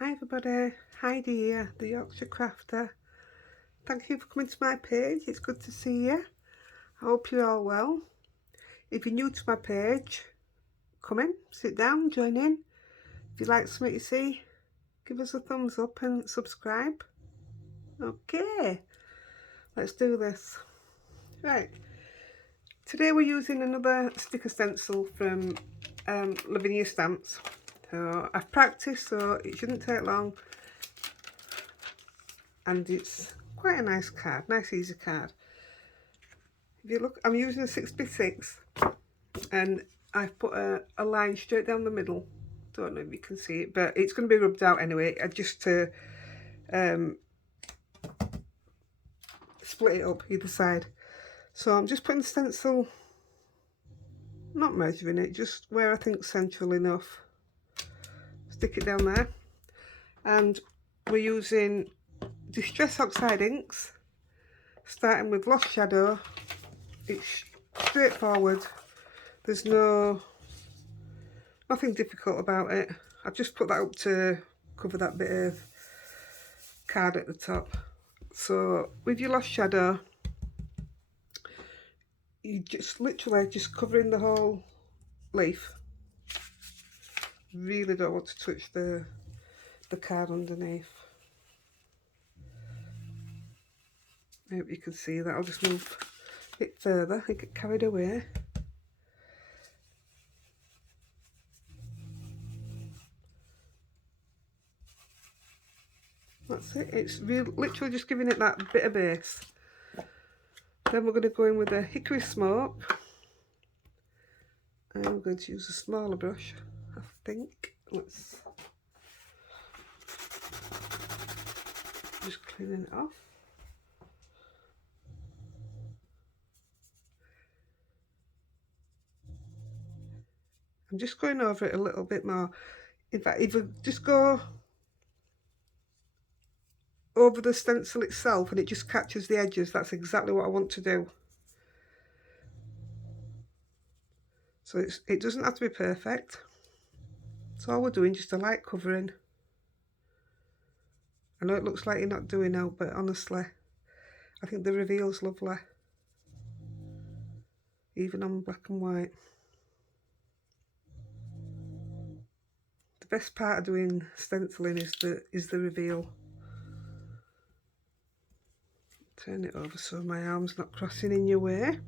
Hi everybody, Heidi here, the Yorkshire Crafter. Thank you for coming to my page, it's good to see you. I hope you're all well. If you're new to my page, come in, sit down, join in. If you like something you see, give us a thumbs up and subscribe. Okay, let's do this. Right, today we're using another sticker stencil from Lavinia stamps. So I've practiced, so it shouldn't take long. And it's quite a nice card, nice easy card. If you look, I'm using a 6x6 and I've put a line straight down the middle. Don't know if you can see it, but it's going to be rubbed out anyway, just to split it up either side. So I'm just putting the stencil, not measuring it, just where I think central enough. Stick it down there. And we're using Distress Oxide inks, starting with Lost Shadow. It's straightforward. There's nothing difficult about it. I've just put that up to cover that bit of card at the top. So with your Lost Shadow, you just literally just covering the whole leaf. Really don't want to touch the card underneath. I hope you can see that. I'll just move a bit further. I get carried away. That's it. It's literally just giving it that bit of base. Then we're going to go in with a hickory smoke. I'm going to use a smaller brush, I think. Let's just cleaning it off. I'm just going over it a little bit more. In fact, if I just go over the stencil itself and it just catches the edges, that's exactly what I want to do. So it doesn't have to be perfect. So all we're doing, just a light covering. I know it looks like you're not doing out, but honestly, I think the reveal's lovely, even on black and white. The best part of doing stenciling is the reveal. Turn it over so my arm's not crossing in your way.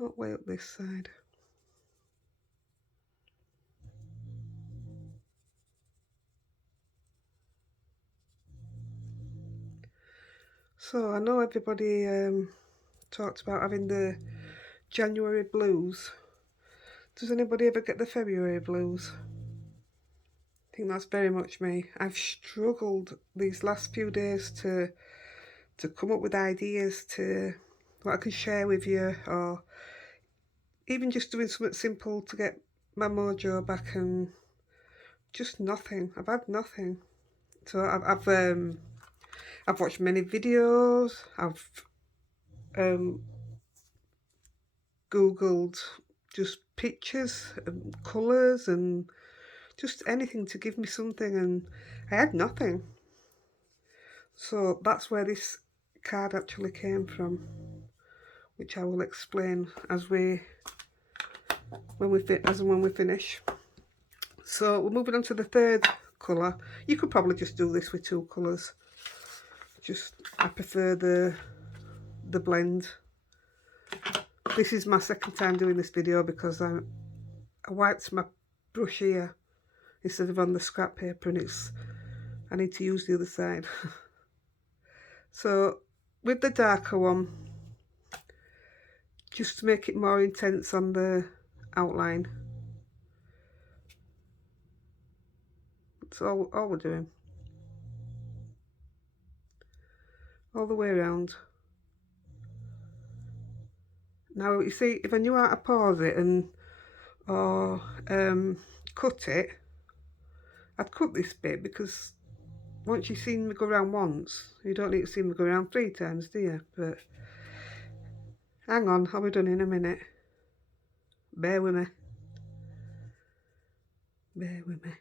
All the way up this side. So I know everybody talked about having the January blues. Does anybody ever get the February blues? I think that's very much me. I've struggled these last few days to come up with ideas to what I can share with you, or even just doing something simple to get my mojo back, and just nothing. I've had nothing. So I've watched many videos. I've googled just pictures and colours and just anything to give me something, and I had nothing. So that's where this card actually came from, which I will explain as when we finish. So we're moving on to the third colour. You could probably just do this with two colours. I prefer the blend. This is my second time doing this video because I wiped my brush here instead of on the scrap paper, and I need to use the other side. So with the darker one, just to make it more intense on the outline, that's all we're doing, all the way around. Now you see, if I knew how to pause it or cut it, I'd cut this bit, because once you've seen me go around once, you don't need to see me go around 3 times, do you? But Hang on, I'll be done in a minute. Bear with me. Bear with me.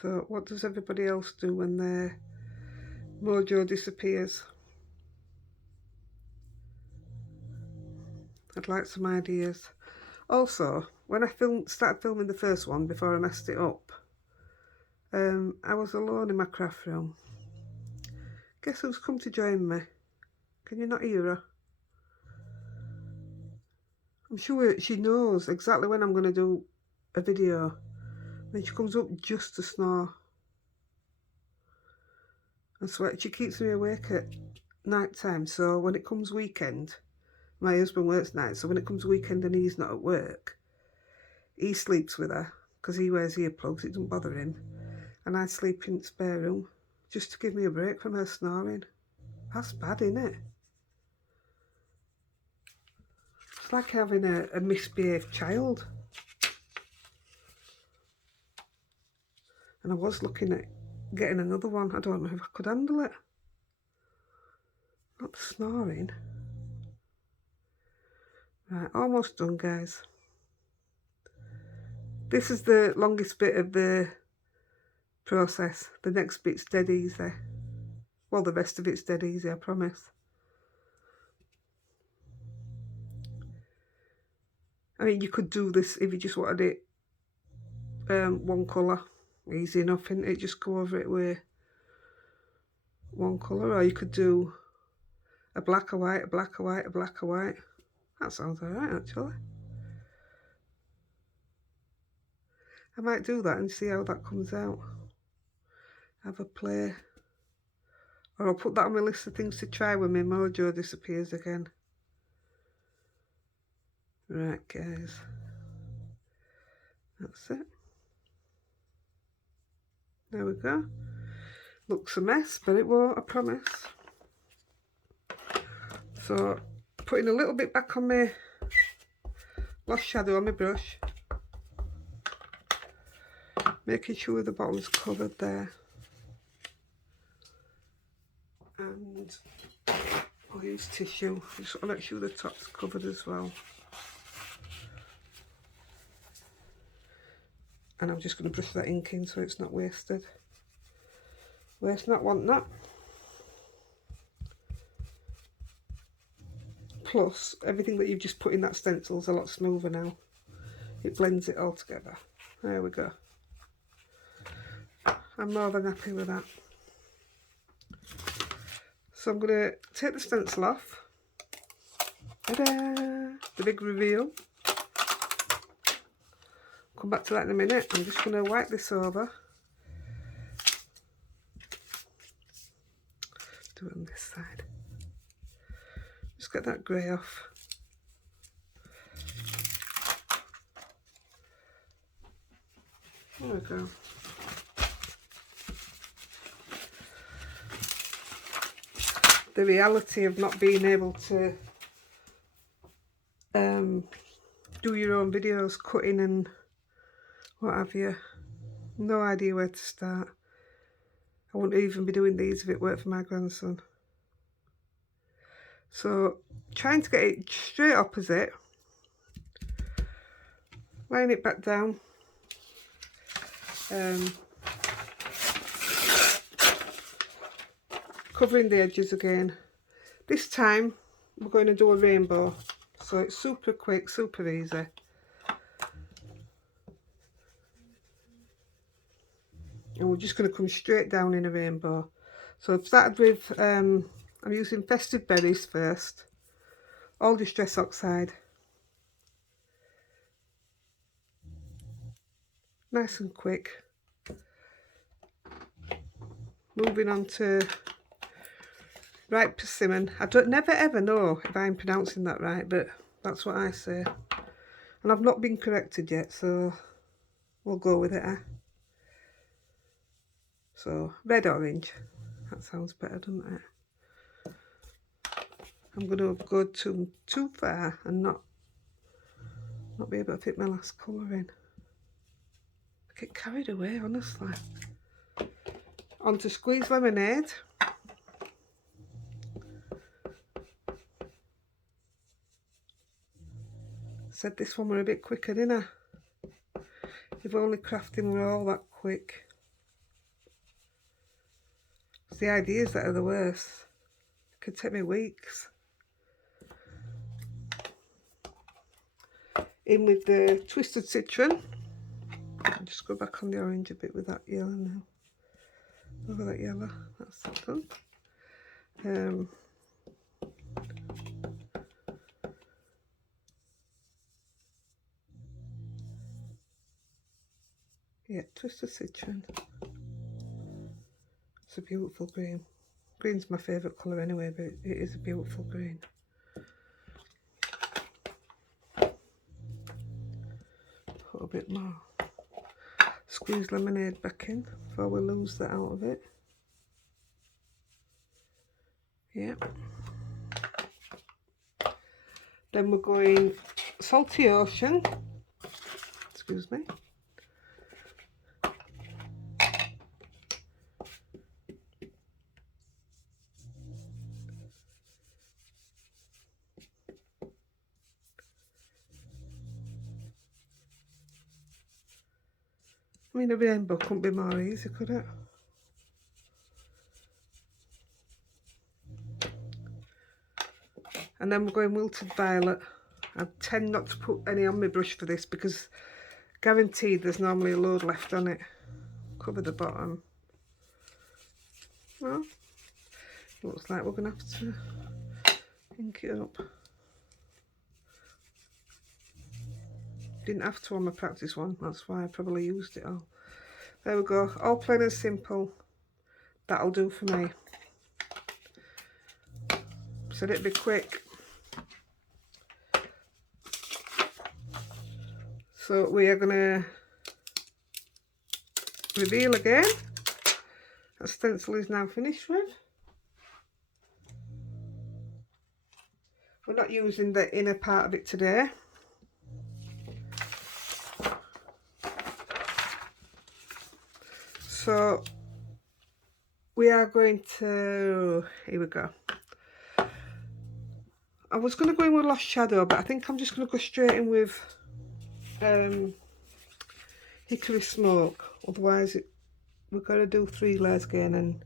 So what does everybody else do when their mojo disappears? I'd like some ideas. Also, when I started filming the first one before I messed it up, I was alone in my craft room. Guess who's come to join me? Can you not hear her? I'm sure she knows exactly when I'm going to do a video. Then she comes up just to snore. I swear, she keeps me awake at night time, so when it comes weekend, my husband works night, so when it comes weekend and he's not at work, he sleeps with her because he wears earplugs, it doesn't bother him, and I sleep in the spare room just to give me a break from her snoring. That's bad, isn't it? It's like having a misbehaved child. And I was looking at getting another one. I don't know if I could handle it. Not the snoring. Right, almost done, guys. This is the longest bit of the process. The next bit's dead easy. Well, the rest of it's dead easy, I promise. I mean, you could do this if you just wanted it one colour. Easy enough, isn't it? Just go over it with one colour. Or you could do a black or white, a black or white, a black or white. That sounds alright, actually. I might do that and see how that comes out. Have a play. Or I'll put that on my list of things to try when my mojo disappears again. Right, guys. That's it. There we go. Looks a mess, but it won't, I promise. So, putting a little bit back on my lost shadow on my brush. Making sure the bottom's covered there. And I'll use tissue. Just want to make sure the top's covered as well. And I'm just going to brush that ink in so it's not wasted. Waste not, want not. Plus, everything that you've just put in that stencil is a lot smoother now. It blends it all together. There we go. I'm more than happy with that. So I'm going to take the stencil off. Ta-da! The big reveal. Come back to that in a minute. I'm just going to wipe this over. Do it on this side. Just get that grey off. There we go. The reality of not being able to do your own videos, cutting and what have you. No idea where to start. I wouldn't even be doing these if it weren't for my grandson. So, trying to get it straight opposite. Laying it back down. Covering the edges again. This time we're going to do a rainbow, so it's super quick, super easy. And we're just going to come straight down in a rainbow. So I've started with, I'm using Festive Berries first, all Distress Oxide. Nice and quick. Moving on to Ripe Persimmon. I never ever know if I'm pronouncing that right, but that's what I say. And I've not been corrected yet, so we'll go with it, eh? So, red orange. That sounds better, doesn't it? I'm going to go too far and not be able to fit my last colour in. I get carried away, honestly. On to squeeze lemonade. Said this one were a bit quicker, didn't I? If only crafting were all that quick. It's the ideas that are the worst. It could take me weeks. In with the twisted citron. I'll just go back on the orange a bit with that yellow now. Over that yellow, that's that done. Yeah, twisted citron. It's a beautiful green. Green's my favourite colour anyway, but it is a beautiful green. Put a bit more. Squeeze lemonade back in before we lose that out of it. Yeah. Then we're going salty ocean. Excuse me. I mean, a rainbow couldn't be more easy, could it? And then we're going wilted violet. I tend not to put any on my brush for this because guaranteed there's normally a load left on it. Cover the bottom. Well, looks like we're going to have to ink it up. Didn't have to on my practice one, that's why I probably used it all. There we go, all plain and simple. That'll do for me. Said it'd be quick. So we are going to reveal again. That stencil is now finished with. We're not using the inner part of it today. So we are going to, here we go. I was going to go in with Lost Shadow, but I think I'm just going to go straight in with Hickory Smoke. Otherwise we're going to do 3 layers again, and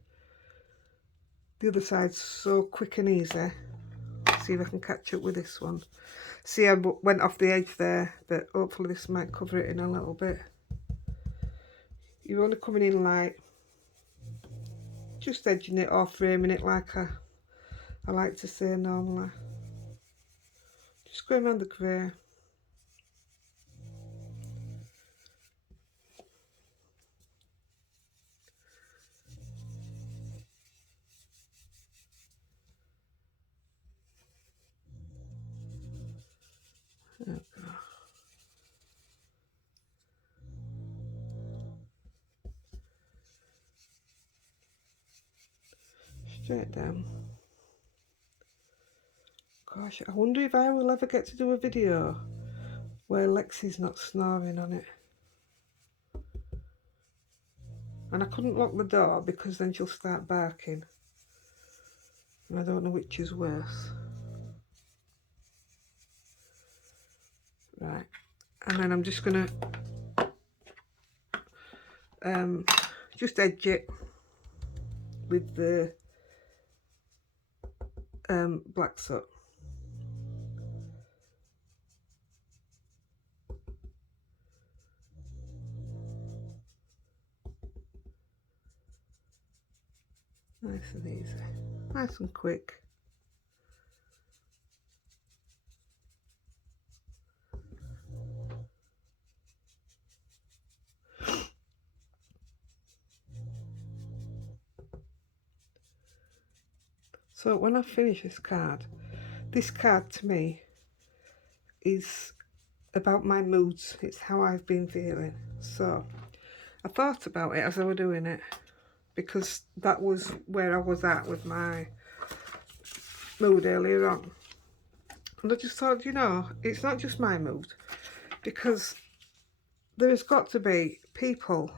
the other side's so quick and easy. See if I can catch up with this one. See, I went off the edge there, but hopefully this might cover it in a little bit. You're only coming in like just edging it or framing it, like I like to say normally. Just going around the grey. There we go. Straight down. Gosh, I wonder if I will ever get to do a video where Lexi's not snoring on it. And I couldn't lock the door because then she'll start barking. And I don't know which is worse. Right. And then I'm just going to just edge it with the black soot. Nice and easy, nice and quick. So when I finish this card to me is about my moods. It's how I've been feeling. So I thought about it as I was doing it, because that was where I was at with my mood earlier on. And I just thought, you know, it's not just my mood, because there has got to be people.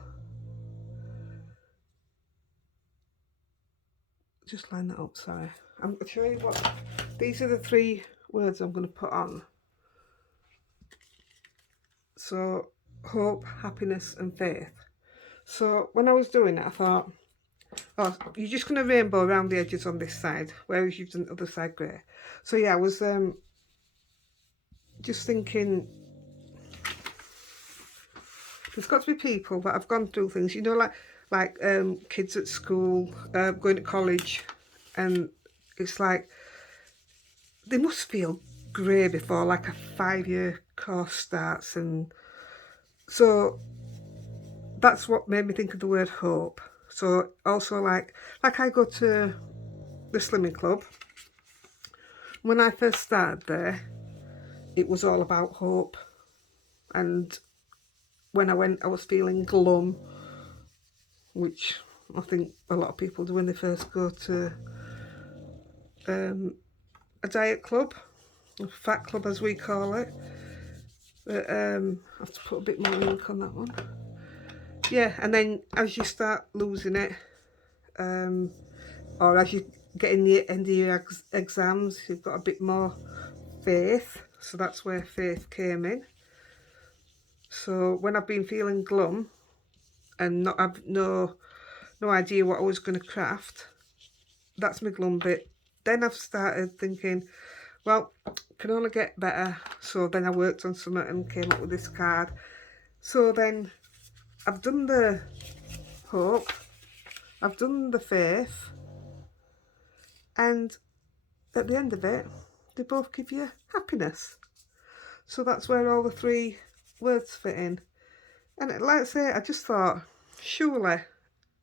Just line that up, sorry. I'm going to show you what, these are the 3 words I'm going to put on. So, hope, happiness and faith. So, when I was doing it, I thought, oh, you're just going to rainbow around the edges on this side, whereas you've done the other side grey. So yeah, I was just thinking, there's got to be people that have gone through things, you know, like kids at school, going to college, and it's like, they must feel grey before like a 5-year course starts, and so that's what made me think of the word hope. So also like I go to the slimming club. When I first started there, it was all about hope, and when I went I was feeling glum, which I think a lot of people do when they first go to a diet club, a fat club as we call it. But I have to put a bit more ink on that one. Yeah, and then as you start losing it, or as you get in the end of your exams, you've got a bit more faith. So that's where faith came in. So when I've been feeling glum and not have no idea what I was going to craft, that's my glum bit. Then I've started thinking, well, can only get better. So then I worked on something and came up with this card. So then I've done the hope, I've done the faith, and at the end of it, they both give you happiness. So that's where all the 3 words fit in. And like I say, I just thought, surely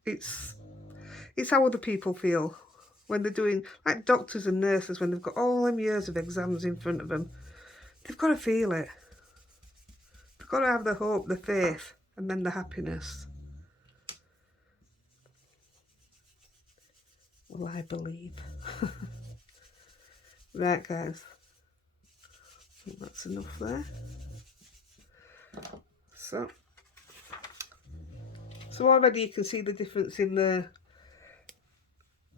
it's how other people feel when they're doing, like doctors and nurses, when they've got all them years of exams in front of them. They've got to feel it. They've got to have the hope, the faith, and then the happiness. Well, I believe. Right, guys. I think that's enough there. So already you can see the difference in the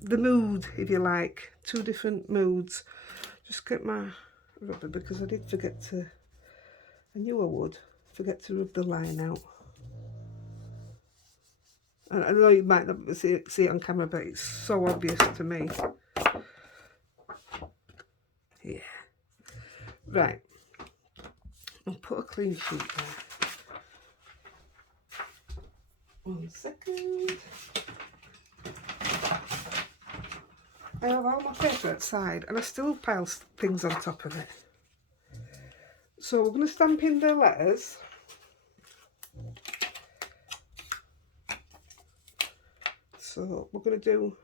mood, if you like. 2 different moods. Just get my rubber, because I did forget to, I knew I would forget to rub the line out. And I know you might not see it on camera, but it's so obvious to me. Yeah. Right. I'll put a clean sheet there. 1 second. I have all my paper outside and I still pile things on top of it. So we're going to stamp in the letters. So we're going to do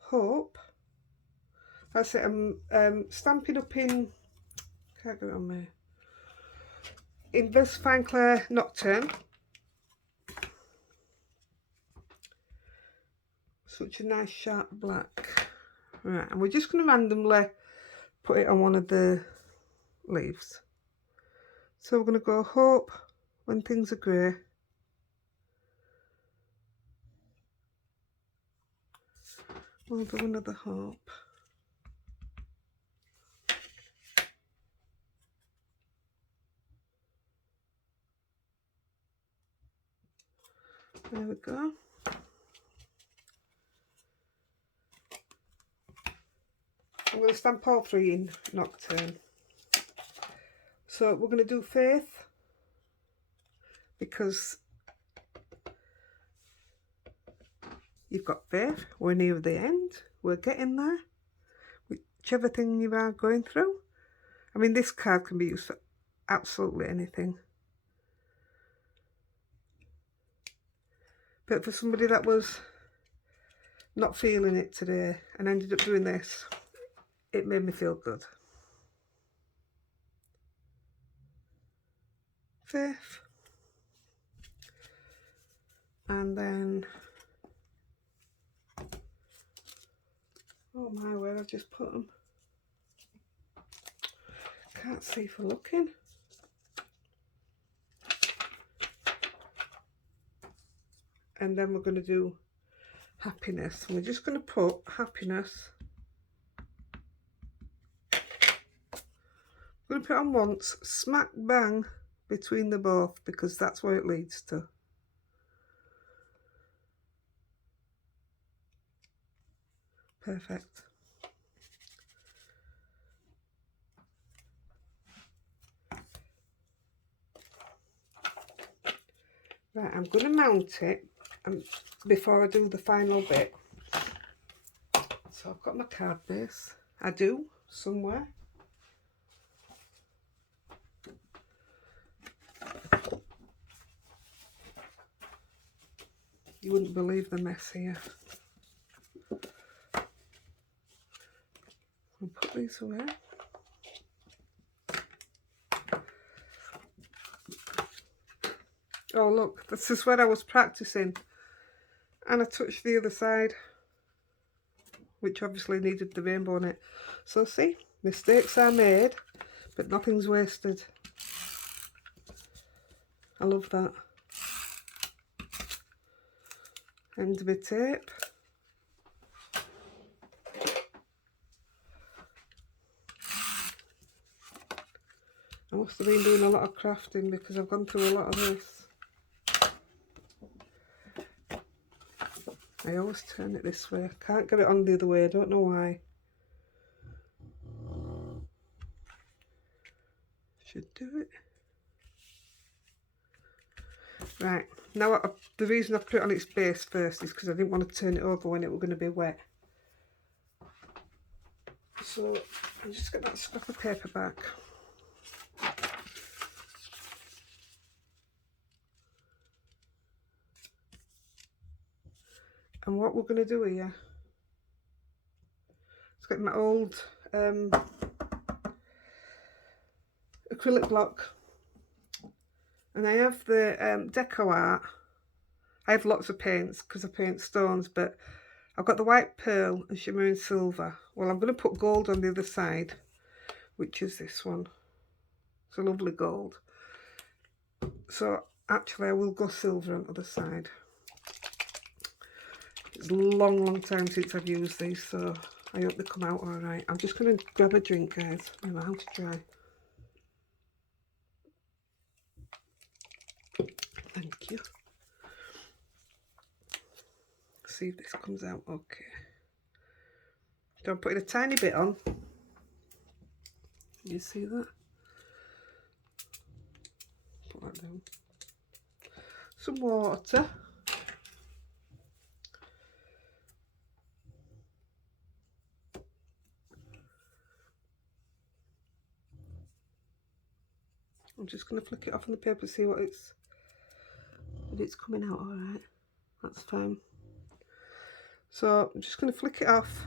hope. That's it. I'm stamping up in, can't get it on there, in this Fine Clair Nocturne. Such a nice sharp black. Right, and we're just going to randomly put it on one of the leaves. So we're going to go hope when things are grey. We'll do another hope. There we go. I'm going to stamp all 3 in Nocturne. So we're going to do faith, because you've got faith, we're near the end, we're getting there, whichever thing you are going through. I mean, this card can be used for absolutely anything. But for somebody that was not feeling it today and ended up doing this, it made me feel good. Faith. And then, oh my, where I've just put them. Can't see for looking. and then we're going to do happiness. We're just going to put happiness. I'm going to put it on once, smack bang between the both, because that's where it leads to. Perfect. Right, I'm going to mount it before I do the final bit. So I've got my card base. I do, somewhere. You wouldn't believe the mess here. I'll put these away. Oh look, this is where I was practicing. And I touched the other side, which obviously needed the rainbow on it. So see, mistakes are made, but nothing's wasted. I love that. End of a tape. I must have been doing a lot of crafting because I've gone through a lot of this. I always turn it this way. Can't get it on the other way, I don't know why. Should do it. Right, now the reason I put it on its base first is because I didn't want to turn it over when it was going to be wet. So I'll just get that scrap of paper back. And what we're going to do here, let's get my old acrylic block, and I have the deco art. I have lots of paints because I paint stones, but I've got the white pearl and shimmering silver. Well, I'm going to put gold on the other side, which is this one. It's a lovely gold. So actually I will go silver on the other side. It's a long time since I've used these, so I hope they come out all right. I'm just going to grab a drink, guys. My mouth's dry. Thank you. See if this comes out okay. So I'm putting a tiny bit on. You see that? Put that down. Some water. I'm just going to flick it off on the paper, see what if it's coming out all right. That's fine. So I'm just going to flick it off.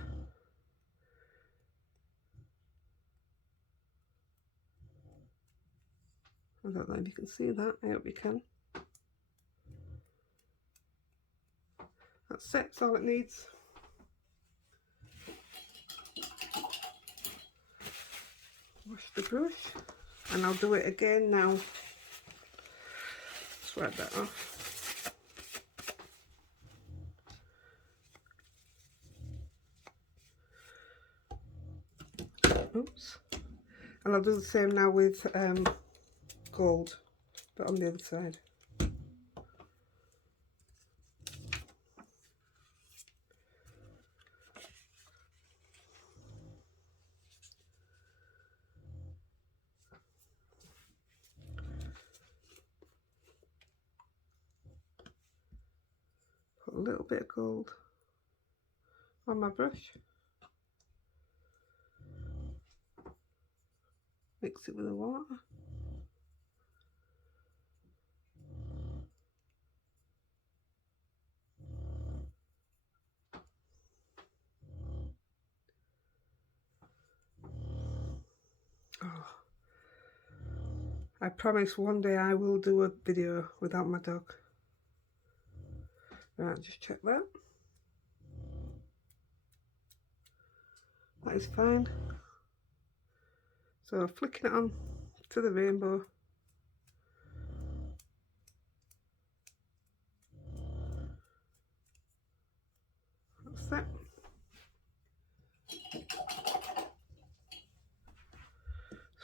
I don't know if you can see that. I hope you can. That's it. That's all it needs. Wash the brush, and I'll do it again now. Just wipe that off. Oops. And I'll do the same now with gold, but on the other side. Put a little bit of gold on my brush. Mix it with the water. Oh. I promise one day I will do a video without my dog. Right, just check that. That is fine. So flicking it on to the rainbow. that.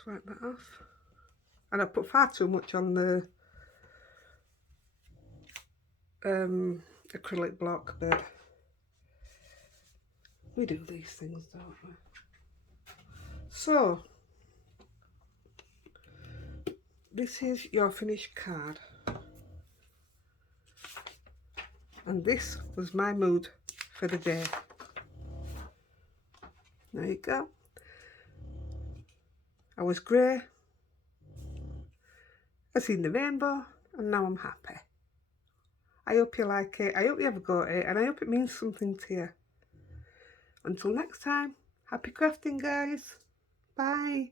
Wipe that off. And I put far too much on the acrylic block, but we do these things, don't we? So this is your finished card, and this was my mood for the day. There you go. I was grey, I seen the rainbow, and now I'm happy. I hope you like it, I hope you have a go at it, and I hope it means something to you. Until next time, happy crafting, guys. Bye.